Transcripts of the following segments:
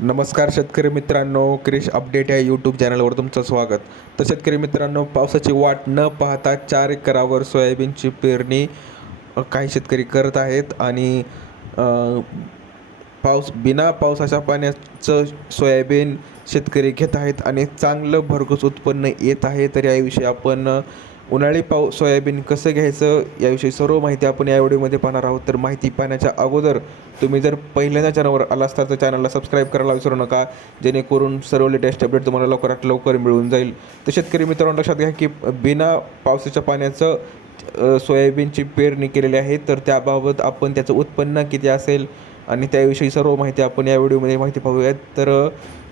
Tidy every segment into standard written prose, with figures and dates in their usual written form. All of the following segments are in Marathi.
नमस्कार शेतकरी मित्रांनो, क्रिश अपडेट या यूट्यूब चॅनलवर तुमचं स्वागत. तर शेतकरी मित्रांनो, पावसाची वाट न पाहता 4 एकरावर सोयाबीनची पेरणी काही शेतकरी करत आहेत आणि अ, बिना पावसाच्या पाण्याचं सोयाबीन शेतकरी घेत आहेत आणि चांगलं भरघोस उत्पन्न येत आहे. तर याविषयी आपण उन्हाळी सोयाबीन कसं घ्यायचं याविषयी सर्व माहिती आपण या व्हिडिओमध्ये पाहणार आहोत. तर माहिती पाहण्याच्या अगोदर तुम्ही जर पहिल्यांदा चॅनलवर आला असता तर चॅनलला सबस्क्राईब करायला विसरू नका, जेणेकरून सर्व लेटेस्ट अपडेट तुम्हाला लवकरात लवकर मिळून जाईल. तर शेतकरी मित्रांनो, लक्षात घ्या की बिना पावसाच्या पाण्याचं सोयाबीनची पेरणी केलेली आहे. तर त्याबाबत आपण त्याचं उत्पन्न किती असेल आणि त्याविषयी सर्व माहिती आपण या व्हिडिओमध्ये माहिती पाहूयात. तर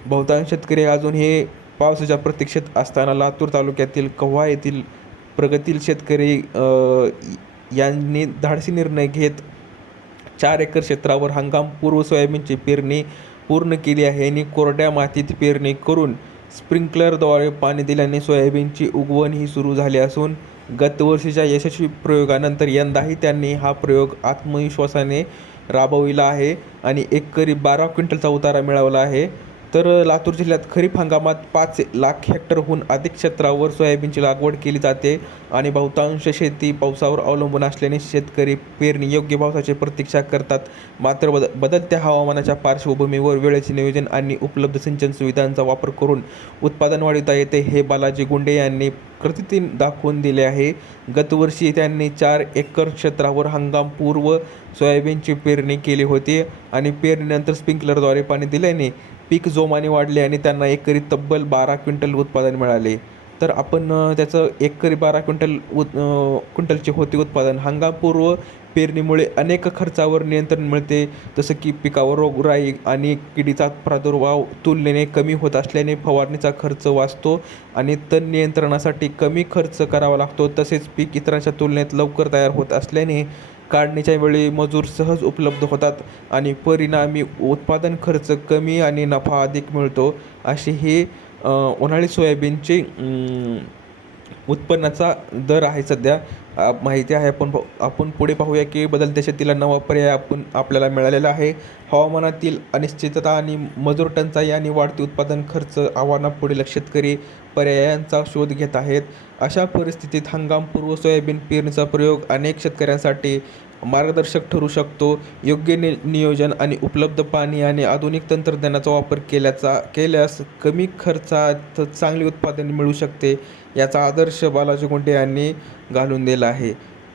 बहुतांश शेतकरी अजून हे पावसाच्या प्रतीक्षेत असताना लातूर तालुक्यातील कव्हा येथील प्रगतील शेतकरी यांनी धाडसी निर्णय घेत 4 एकर क्षेत्रावर हंगामपूर्व सोयाबीनची पेरणी पूर्ण केली आहे आणि कोरड्या मातीत पेरणी करून स्प्रिंकलरद्वारे पाणी दिल्याने सोयाबीनची उगवण ही सुरू झाली असून गतवर्षीच्या यशस्वी प्रयोगानंतर यंदाही त्यांनी हा प्रयोग आत्मविश्वासाने राबविला आहे आणि एकरी 12 क्विंटलचा उतारा मिळवला आहे. तर लातूर जिल्ह्यात खरीप हंगामात 5 लाख हेक्टरहून अधिक क्षेत्रावर सोयाबीनची लागवड केली जाते आणि बहुतांश शेती पावसावर अवलंबून असल्याने शेतकरी पेरणी योग्य पावसाची प्रतीक्षा करतात. मात्र बदलत्या हवामानाच्या पार्श्वभूमीवर वेळेचे नियोजन आणि उपलब्ध सिंचन सुविधांचा वापर करून उत्पादन वाढवता येते, हे बालाजी गुंडे यांनी कृतीतून दाखवून दिले आहे. गतवर्षी त्यांनी 4 एकर क्षेत्रावर हंगामपूर्व सोयाबीनची पेरणी केली होती आणि पेरणीनंतर स्प्रिंकलरद्वारे पाणी दिल्याने पीक जोमाने वाढले आणि त्यांना एकरी तब्बल 12 क्विंटल उत्पादन मिळाले. तर आपण त्याचं एकरी 12 क्विंटलचे होते उत्पादन. हंगामपूर्व पेरणीमुळे अनेक खर्चावर नियंत्रण मिळते, जसं की पिकावर रोगराई आणि किडीचा प्रादुर्भाव तुलनेने कमी होत असल्याने फवारणीचा खर्च वाचतो आणि तण नियंत्रणासाठी कमी खर्च करावा लागतो. तसेच पीक इतरांच्या तुलनेत लवकर तयार होत असल्याने काढणीच्या वेळी मजूर सहज उपलब्ध होतात आणि परिणामी उत्पादन खर्च कमी आणि नफा अधिक मिळतो. अशी ही उन्हाळी सोयाबीनची उत्पन्नाचा दर आहे सध्या माहिती आहे. आपण पुढे पाहूया की बदलत्या शेतीला नवा पर्याय आपल्याला मिळालेला आहे. हवामानातील अनिश्चितता आणि मजूर टंचाई आणि वाढती उत्पादन खर्च आव्हानापुढील शेतकरी पर्यायांचा शोध घेत आहेत. अशा परिस्थितीत हंगामपूर्व सोयाबीन पेरणीचा प्रयोग अनेक शेतकऱ्यांसाठी मार्गदर्शक ठरू शकतो. योग्य नियोजन आणि उपलब्ध पाणी आणि आधुनिक तंत्रज्ञानाचा वापर केल्यास कमी खर्चात चांगले उत्पादन मिळू शकते, याचा आदर्श बालाजी गुंडे यांनी घालून दिला आहे.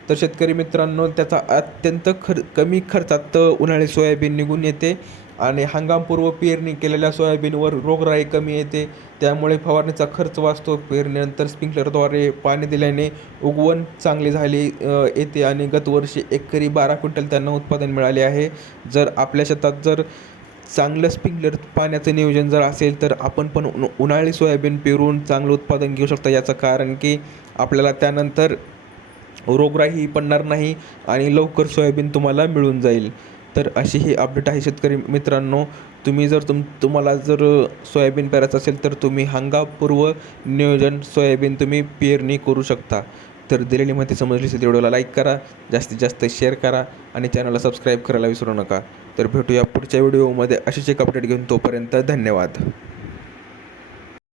तर शेतकरी मित्रांनो, त्याचा अत्यंत कमी खर्चात उन्हाळी सोयाबीन निघून येते आणि हंगामपूर्व पेरणी केलेल्या सोयाबीनवर रोगराई कमी येते, त्यामुळे फवारणीचा खर्च वाचतो. पेरणीनंतर स्प्रिंकलरद्वारे पाणी दिल्याने उगवण चांगली झाली येते आणि गतवर्षी एकरी 12 क्विंटल त्यांना उत्पादन मिळाले आहे. जर आपल्या शेतात जर चांगलं स्प्रिंकलर पाण्याचं नियोजन जर असेल तर आपण पण उन्हाळी सोयाबीन पेरून चांगलं उत्पादन घेऊ शकता. याचं कारण की आपल्याला त्यानंतर रोगराई पडणार नाही आणि लवकर सोयाबीन तुम्हाला मिळून जाईल. तर अशी ही अपडेट आहे शेतकरी मित्रांनो. तुम्ही जर तुम्हाला जर सोयाबीन पेरायचं असेल तर तुम्ही हंगामपूर्व नियोजन सोयाबीन तुम्ही पेरणी करू शकता. तर दिलेली माहिती समजली असेल व्हिडिओला लाईक करा, जास्तीत जास्त शेअर करा आणि चॅनलला सबस्क्राईब करायला विसरू नका. तर भेटूया पुढच्या व्हिडिओमध्ये अशीच एक अपडेट घेऊन. तोपर्यंत धन्यवाद.